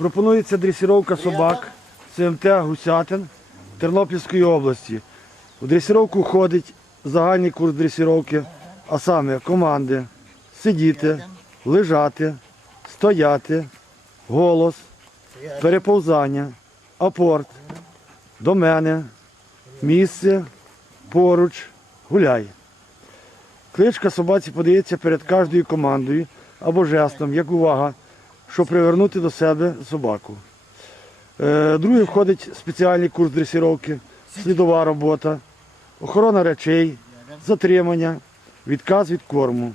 Пропонується дресіровка собак ЦМТ Гусятин Тернопільської області. У дресіровку входить загальний курс дресіровки, а саме команди. Сидіти, лежати, стояти, голос, переповзання, апорт, до мене, місце, поруч, гуляй. Кличка собаці подається перед кожною командою або жестом, як увага, щоб привернути до себе собаку. Е, Другий входить спеціальний курс дресіровки, слідова робота, охорона речей, затримання, відказ від корму.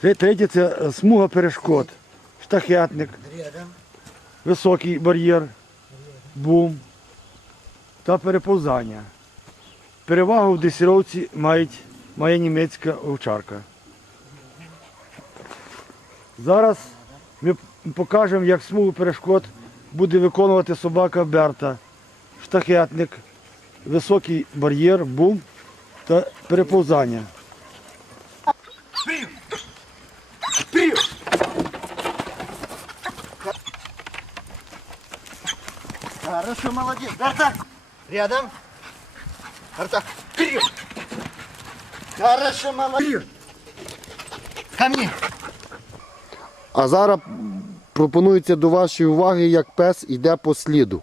Третє це е, смуга перешкод, штахетник, високий бар'єр, бум та переповзання. Перевагу в дресіровці мають, має німецька овчарка. Зараз покажемо, як смугу перешкод буде виконувати собака Берта. Штахетник, високий бар'єр, бум та переповзання. Хорошо, молодец. Арта, рядом. Арта, вперед. Хорошо, молодец. Ко мне. А зараз пропонується до вашої уваги, як пес йде по сліду.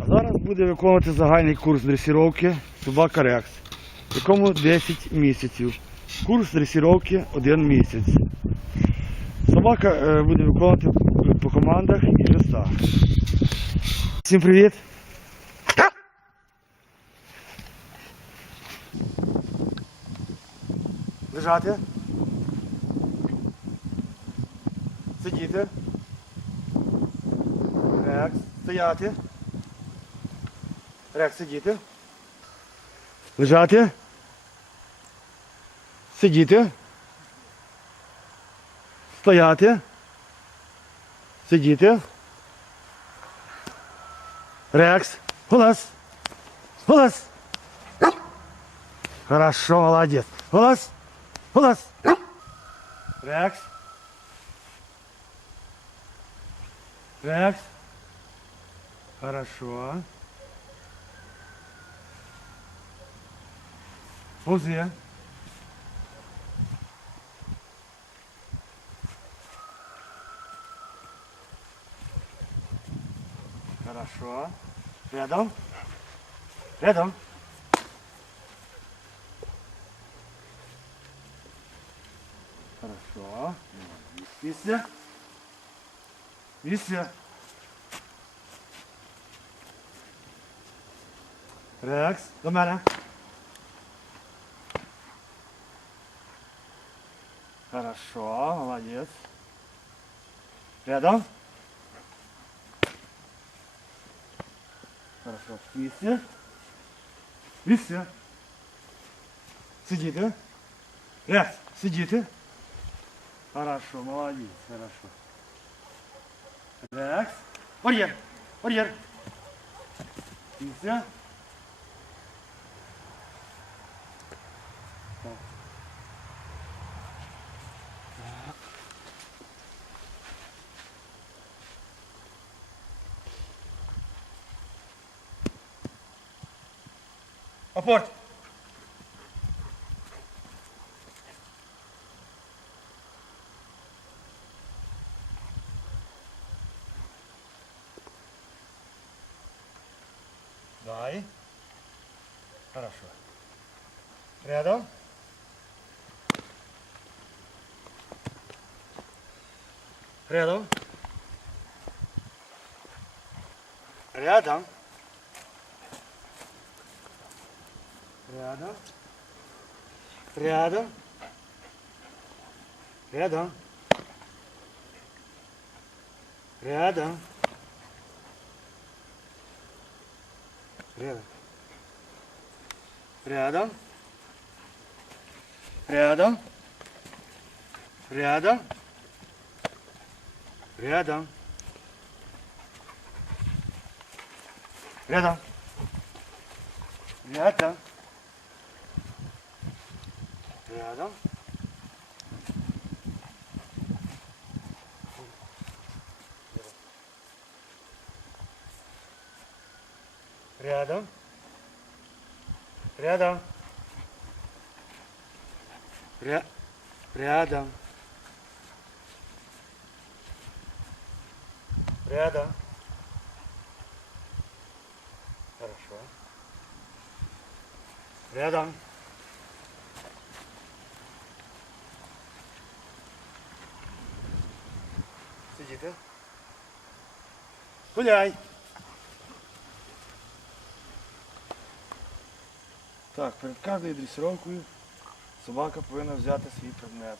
А зараз буде виконувати загальний курс дресіровки собака Рекс, якому 10 місяців. Курс дресіровки 1 місяць. Собака е, буде виконувати по командах і жестах. Всім привіт! Лежати. Сидіти. Рекс. Стояти. Рекс, сидіти. Лежати. Сидіти. Стояти. Сидіти. Рекс. Голос. Голос. Хорошо, молодец. Голос. Голос. Рекс. Рекс. Хорошо. Повзи. Хорошо. Рядом. Рядом. Хорошо. Місце. Місце. Рекс. До мене. Хорошо, молодец. Рядом. Хорошо. Вместе. Вместе. Сидите. Рекс, сидите. Хорошо, молодец, хорошо. Рекс. Барьер. Барьер. Вместе. Апорт. Дай. Хорошо. Рядом. Рядом. Рядом. Рядом. Рядом. Рядом. Рядом. Рядом. Рядом. Рядом. Рядом. Рядом. Рядом. Рядом. Рядом. Рядом. Рядом. Ря... Рядом. Рядом. Хорошо. Рядом. Сидите. Гуляй. Так, перед кожною дресировкою собака повинна взяти свій предмет.